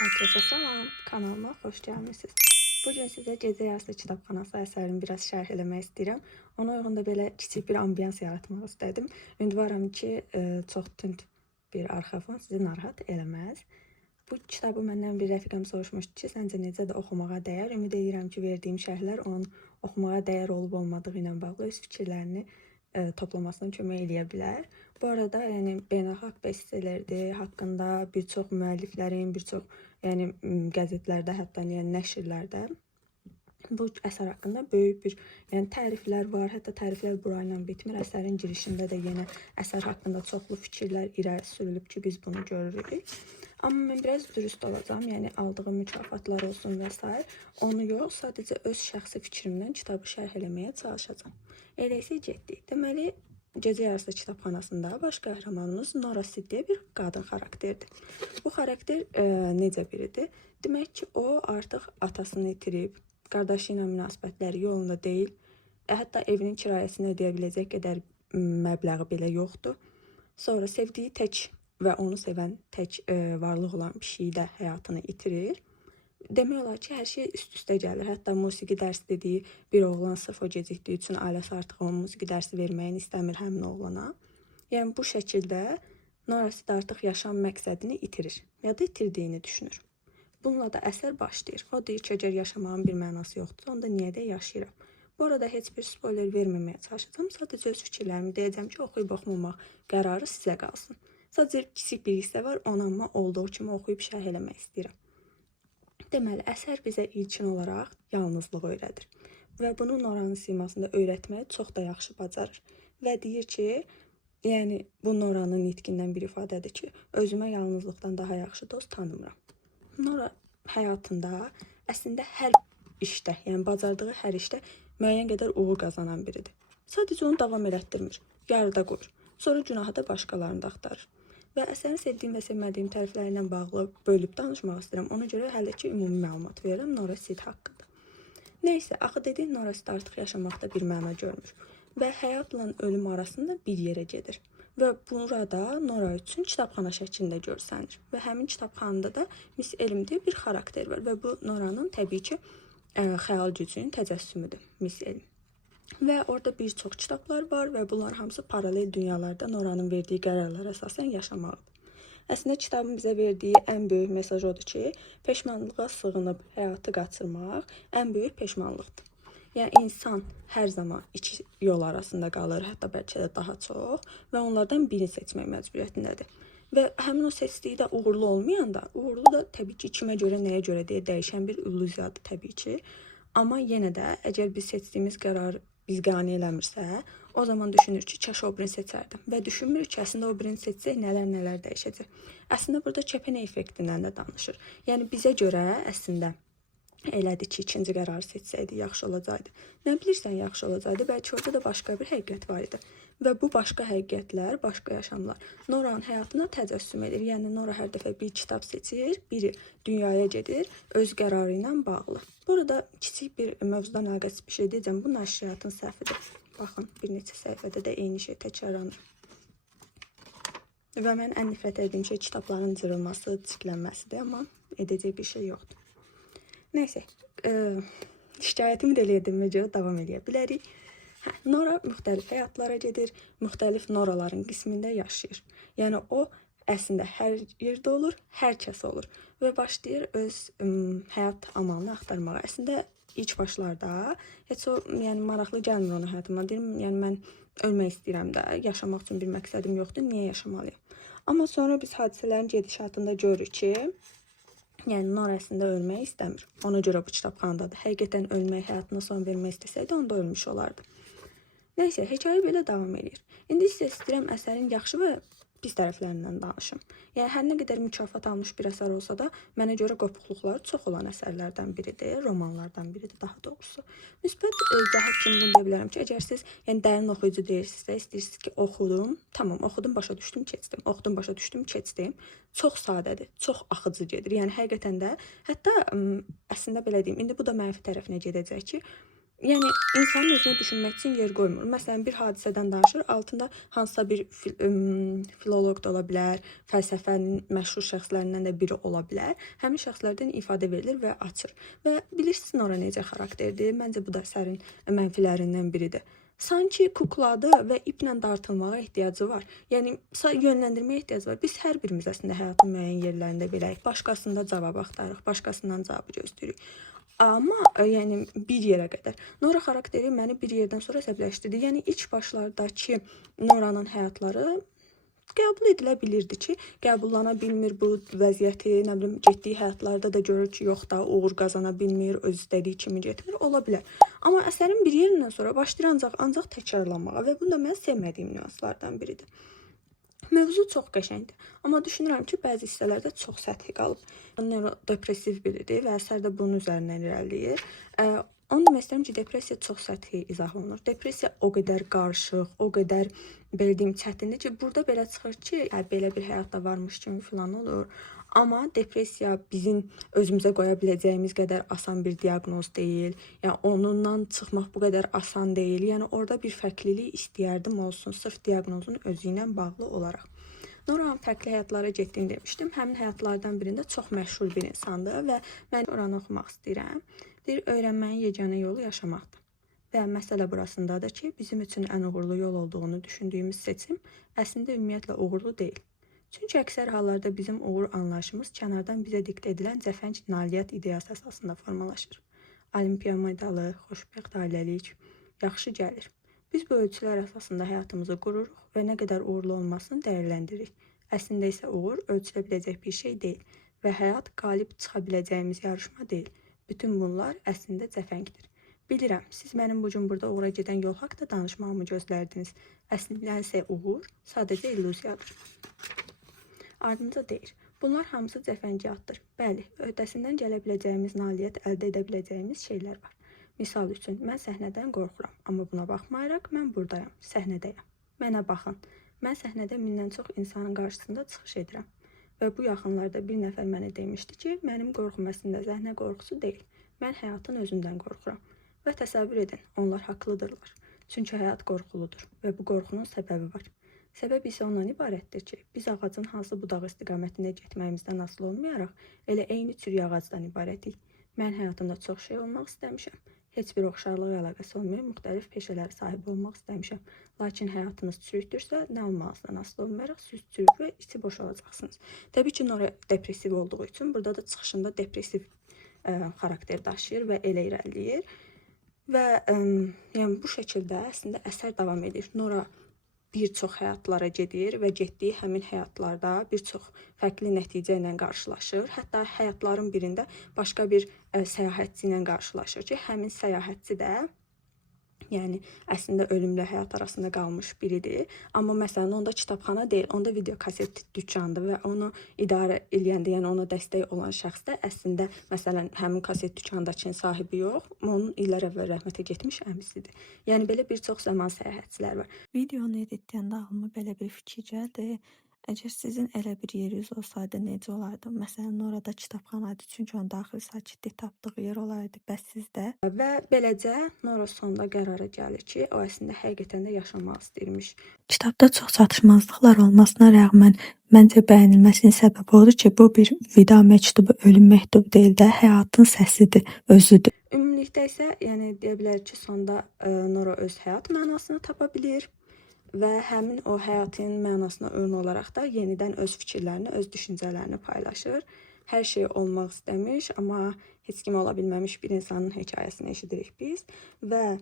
Herkese salam, kanalıma xoş gəlmisiniz. Bugün sizə Gecə Yarısı kitabxanası əsərini biraz şərh eləmək istəyirəm. Ona uyğun da belə kiçik bir ambiyans yaratmaq istədim. Ümidvaram ki, çox tünd bir arxa fon sizi narahat eləməz. Bu kitabı məndən bir rəfiqəm soruşmuşdu ki, səncə necə də oxumağa dəyər? Ümid edirəm ki, verdiyim şərhlər onun oxumağa dəyər olub-olmadığı ilə bağlı öz fikirlərini toplamasına kömək eləyə bilər. Bu arada, yəni beynəlxalq bestsellerdir, haqqında bir çox müəlliflərin, bir çox qəzetlərdə, hətta nəşrlərdə bu əsər haqqında böyük bir təriflər var. Hətta təriflər burayla bitmir. Əsərin girişində də yenə əsər haqqında çoxlu fikirlər irəli sürülüb ki, biz bunu görürük. Amma mən biraz dürüst olacağam. Yəni aldığım mükafatlar olsun və s. onu yox, sadəcə öz şəxsi fikrimdən kitabı şərh eləməyə çalışacağam. Elə isə getdik. Deməli, Gecə Yarısı kitabxanasında baş qəhrəmanımız Nora Sid deyə bir qadın xarakterdir. Bu xarakter necə biridir? Demək ki, o artıq atasını itirib, qardaşı ilə münasibətləri yolunda deyil, hətta evinin kirayəsini ödəyə biləcək qədər məbləği belə yoxdur. Sonra sevdiyi tək və onu sevən tək varlıq olan pişiyi də həyatını itirir. Demək olar ki, hər şey üst-üstə gəlir. Hətta musiqi dərsi dediyi bir oğlan sırf o gecikdiyi üçün ailəsi artıq onun musiqi dərsi verməyini istəmir həmin oğlana. Yəni bu şəkildə Nora Sid artıq yaşam məqsədini itirir ya da itirdiyini düşünür. Bununla da əsər başlayır. O deyir ki, əgər yaşamağın bir mənası yoxdur, onda niyə də yaşayıram? Bu arada heç bir spoiler verməməyə çalışacağım. Sadəcə öz fikirlərimi deyəcəm ki, oxuyub-oxumamaq qərarı sizə qalsın. Sadəcə kiçik bir hissə var, onu amma olduğu kimi oxuyub şərh eləmək istəyirəm. Deməli, əsər bizə ilkin olaraq yalnızlığı öyrədir. Və bunu Nora'nın simasında öyrətməyi çox da yaxşı bacarır. Və deyir ki, yəni bu Nora'nın nitqindən bir ifadədir ki, özümə yalnızlıqdan daha yaxşı dost tanımıram. Nora həyatında əslində hər işdə, yəni bacardığı hər işdə müəyyən qədər uğur qazanan biridir. Sadəcə onu davam elətdirmir, yarıda qoyur. Sonra günahı da başqalarında axtarır. Və əsərin sevdiyim və sevmədiyim tərəfləri bağlı bölüb danışmaq istəyirəm. Ona görə hələ ki, ümumi məlumat verirəm Nora Sid haqqında. Nəysə, axı dedik, Nora Sid artıq yaşamaqda bir məna görmür və həyatla ölüm arasında bir yerə gedir. Və burada Nora üçün kitabxana şəklində görsənir. Və həmin kitabxanada da Miss Elm deyə bir xarakter var və bu Nora'nın təbii ki, xəyal gücünün təcəssümüdür Miss Elm. Və orada bir çox kitablar var və bunlar hamısı paralel dünyalarda Nora'nın verdiyi qərarlara əsasən yaşamaqdır. Əslində kitabın bizə verdiyi ən böyük mesaj odur ki, peşmanlığa sığınıb həyatı qaçırmaq ən böyük peşmanlıqdır. Yəni insan hər zaman iki yol arasında qalır, hətta bəlkə də daha çox və onlardan birini seçmək məcburiyyətindədir. Və həmin o seçdiyi də uğurlu olmayanda, uğurlu da təbii ki, kimə görə, nəyə görə deyə dəyişən bir illüziyadır təbii ki. Amma yenə də əgər biz seçdiyimiz qərar biz qane eləmirsə, o zaman düşünür ki, kaş o birini seçərdim. Və düşünmür ki, əslində o birini seçsək nələr dəyişəcək. Əslində burada kəpənək effektindən də danışır. Yəni bizə görə əslində elədir ki, ikinci qərarı seçsəydi yaxşı olacaqdı. Nə bilirsən yaxşı olacaqdı, bəlkə orada da başqa bir həqiqət var idi. Və bu başqa həqiqətlər, başqa yaşamlar Nora'nın həyatına təcəssüm edir. Yəni Nora hər dəfə bir kitab seçir, biri dünyaya gedir, öz qərarı ilə bağlı. Burada kiçik bir mövzudan əlaqəsiz bir şey deyəcəm. Bu nəşriyyatın səhvidir. Baxın, bir neçə səhifədə də eyni şey təkrarlanır. Və mən ən nifrət etdiyim şey kitabların cırılması, çiklənməsidir, amma edəcək bir şey yoxdur. Nəysə, şikayətimi də eləyə görə davam edə bilərik. Nora müxtəlif həyatlara gedir, müxtəlif Noraların qismində yaşayır. Yəni o əslində hər yerdə olur, hər kəs olur və başlayır öz həyat amalını axtarmağa. Əslində ilk başlarda heç o maraqlı gəlmir ona həyatıma. Deyirəm, yəni mən ölmək istəyirəm də, yaşamaq üçün bir məqsədim yoxdur, niyə yaşamalıyım? Amma sonra biz hadisələrin gedişatında görürük ki, yəni Nora əslində ölmək istəmir. Ona görə bu kitabxanadadır. Həqiqətən ölmək, həyatına son vermək istəsəydi, onda ölmüş olardı. Nəysə, hekayə belə davam edir. İndi sizə istəyirəm əsərin yaxşı və pis tərəflərindən danışım. Yəni, hər nə qədər mükafat almış bir əsər olsa da, mənə görə qopuqluqları çox olan əsərlərdən biridir, romanlardan biridir daha doğrusu. Müsbət cəhət kimi bunu deyə bilərəm ki, əgər siz dərin oxuyucu deyirsinizsə, istəyirsiniz ki, oxudum, tamam, oxudum, başa düşdüm, keçdim, oxudum, başa düşdüm, keçdim. Çox sadədir, çox axıcı gedir. Yəni, həqiqətən də, hətta əslində belə deyim, indi bu da mənfi tərəfinə gedəcək ki, Yəni insanın özünə düşünmək üçün yer qoymur. Məsələn, bir hadisədən danışır, altında hansısa bir filoloq da ola bilər, fəlsəfənin məşhur şəxslərindən də biri ola bilər. Həmin şəxslərdən ifadə verilir və açır. Və bilirsiniz Nora necə xarakterdir? Məncə bu da əsərin mənfilərindən biridir. Sanki kukladır və iplə dartılmağa ehtiyacı var. Yəni yönləndirməyə ehtiyacı var. Biz hər birimiz əslində həyatın müəyyən yerlərində beləyik. Başqasında cavab axtarırıq, başqasından cavabı gözləyirik. Amma yəni bir yerə qədər. Nora xarakteri məni bir yerdən sonra əsəbləşdirdi. Yəni ilk başlardakı Noranın həyatları qəbul edilə bilirdi ki, qəbullana bilmir bu vəziyyəti, nə bilim, getdiyi həyatlarda da görür ki, yox da uğur qazana bilmir, öz istədiyi kimi getmir, ola bilər. Amma əsərin bir yerindən sonra başlayır ancaq təkrarlanmağa və bu da mən sevmədiyim nüanslardan biridir. Mövzu çox qəşəngdir, amma düşünürəm ki, bəzi hissələrdə çox səthi qalıb. Neurodepressiv biridir və əsər də bunun üzərindən irəliləyir. Onu demək istəyirəm ki, depressiya çox səthi izah olunur. Depressiya o qədər qarışıq, o qədər belə deyim çətindir ki, burada belə çıxır ki, belə bir həyatda varmış kimi filan olur. Amma depressiya bizim özümüzə qoya biləcəyimiz qədər asan bir diaqnoz deyil. Yəni onundan çıxmaq bu qədər asan deyil. Yəni orada bir fərqlilik istəyərdim olsun, sırf diaqnozun özü ilə bağlı olaraq. Noranın fərqli həyatlara getdiyini demişdim. Həmin həyatlardan birində çox məşhur bir insandır və mən oranı oxumaq istəyirəm. Deyir, öyrənməyin yeganə yolu yaşamaqdır. Və məsələ burasındadır ki, bizim üçün ən uğurlu yol olduğunu düşündüyümüz seçim əslində ümumiyyətlə uğurlu deyil. Çünki əksər hallarda bizim uğur anlayışımız kənardan bizə diktə edilən cəfənc nailiyyət ideyası əsasında formalaşır. Olimpiya medalı, xoşbəxt ailəlik, yaxşı gəlir. Biz bu ölçülər əsasında həyatımızı qururuq və nə qədər uğurlu olmasını dəyərləndiririk. Əslində isə uğur ölçülə biləcək bir şey deyil və həyat qalib çıxa biləcəyimiz yarışma deyil. Bütün bunlar əslində cəfəngdir. Bilirəm, siz mənim bu gün burada uğura gedən yol haqda danışmağımı gözlərdiniz. Əslində isə uğur sadəcə illüziyadır. Ardınca deyir, bunlar hamısı cəfəngiyyatdır. Bəli, öhdəsindən gələ biləcəyimiz nailiyyət əldə edə biləcəyimiz şeylər var. Misal üçün, mən səhnədən qorxuram, amma buna baxmayaraq mən buradayam, səhnədəyəm. Mənə baxın, mən səhnədə mindən çox insanın qarşısında çıxış edirəm. Və bu yaxınlarda bir nəfər mənə demişdi ki, mənim qorxum əslində səhnə qorxusu deyil. Mən həyatın özündən qorxuram. Və təsəvvür edin, onlar haqlıdırlar. Çünki həyat qorxuludur və bu qorxunun səbəbi var. Səbəb isə ondan ibarətdir ki, biz ağacın hansı budaq istiqamətində getməyimizdən asılı olmayaraq, elə eyni çürük ağacdan ibarətik. Mən həyatımda çox şey olmaq istəmişəm. Heç bir oxşarlıq əlaqəsi olmayan müxtəlif peşələrə sahib olmaq istəmişəm. Lakin həyatınız çürükdürsə, nə olmağınızdan asılı olmayaraq siz çürük və içi boş olacaqsınız. Təbii ki, Nora depressiv olduğu üçün burada da çıxışında depressiv xarakter daşıyır və elə irəliləyir. Və yəni bu şəkildə əslində əsər davam edir. Nora bir çox həyatlara gedir və getdiyi həmin həyatlarda bir çox fərqli nəticə ilə qarşılaşır. Hətta həyatların birində başqa bir səyahətçi ilə qarşılaşır ki, həmin səyahətçi də yəni əslində ölümlə həyat arasında qalmış biridir. Amma məsələn, onda kitabxana deyil, onda video kaset dükkanıdır və onu idarə eləyəndə, yəni ona dəstək olan şəxs də əslində məsələn, həmin kaset dükkanındakının sahibi yox, onun illər əvvəl rəhmətə getmiş əmisidir. Yəni belə bir çox zaman səyahətçilər var. Videonu editləyəndə ağlıma belə bir fikir gəldi. Əgər sizin elə bir yeriniz olsaydı necə olardı? Məsələn, orada kitabxanadır, çünki onun daxili sakitlik tapdığı yer olardı, bəs sizdə? Və beləcə Nora sonunda qərara gəlir ki, o əslində həqiqətən də yaşamaq istəyirmiş. Kitabda çox çatışmazlıqlar olmasına rəğmən məncə bəyənilməsinin səbəbi odur ki, bu bir vida məktubu, ölüm məktubu deyil də, həyatın səsidir, özüdür. Ümumilikdə isə yəni deyə bilərik ki, sonda Nora öz həyat mənasını tapa bilir. Və həmin o həyatın mənasına uyğun olaraq da yenidən öz fikirlərini, öz düşüncələrini paylaşır. Hər şey olmaq istəmiş, amma heç kim ola bilməmiş bir insanın hekayəsini eşidirik biz. Və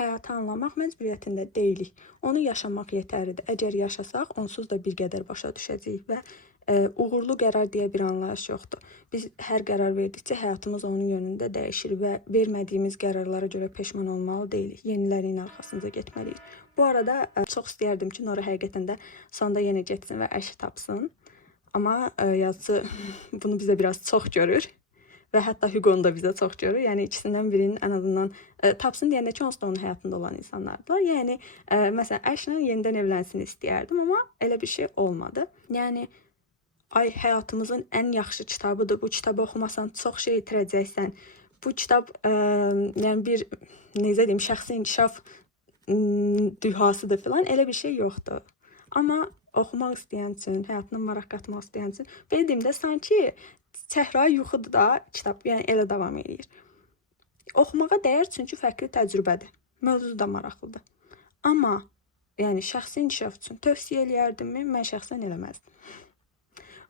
həyatı anlamaq məcburiyyətində deyilik. Onu yaşamaq yetərlidir. Əgər yaşasaq, onsuz da bir qədər başa düşəcəyik və uğurlu qərar deyə bir anlayış yoxdur. Biz hər qərar verdikcə həyatımız onun yönündə dəyişir və vermədiyimiz qərarlara görə peşman olmalı deyilik. Yenilərin arxasınca getməliyik. Bu arada çox istəyərdim ki, Nora həqiqətən də sonda yenə getsin və əş tapsın. Amma yazıcı bunu bizə biraz çox görür. Və hətta Hugo da bizə çox görür. Yəni ikisindən birinin ən azından tapsın deyəndə ki, onsuz da onun həyatında olan insanlardılar. Yəni məsələn, əşlə yenidən evlənsin istəyərdim, amma elə bir şey olmadı. Yəni ay həyatımızın ən yaxşı kitabıdır. Bu kitabı oxumasan çox şey itirəcəksən. Bu kitab yəni bir necə deyim, şəxsi inkişaf dühasıdır filan, elə bir şey yoxdur. Amma oxumaq istəyən üçün, həyatına maraq qatmaq istəyən üçün, belə deyim də, sanki Səhra yuxudur da kitab, yəni elə davam edir. Oxumağa dəyər, çünki fərqli təcrübədir. Mövzu da maraqlıdır. Amma yəni şəxsi inkişaf üçün tövsiyə eləyərdimmi? Mən şəxsən eləməzdim.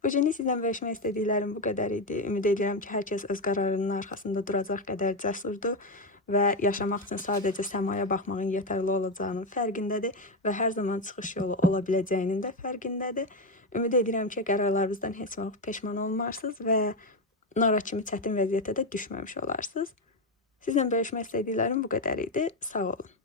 Bu günü sizlə bölüşmək istədiklərim bu qədər idi. Ümid edirəm ki, hər kəs öz qərarının arxasında duracaq qədər cəsurdur və yaşamaq üçün sadəcə səmaya baxmağın yetərli olacağının fərqindədir və hər zaman çıxış yolu ola biləcəyinin də fərqindədir. Ümid edirəm ki, qərarlarınızdan heç vaxt peşman olmarsınız və Nara kimi çətin vəziyyətə də düşməmiş olarsınız. Sizlə bölüşmək istədiklərim bu qədər idi. Sağ olun.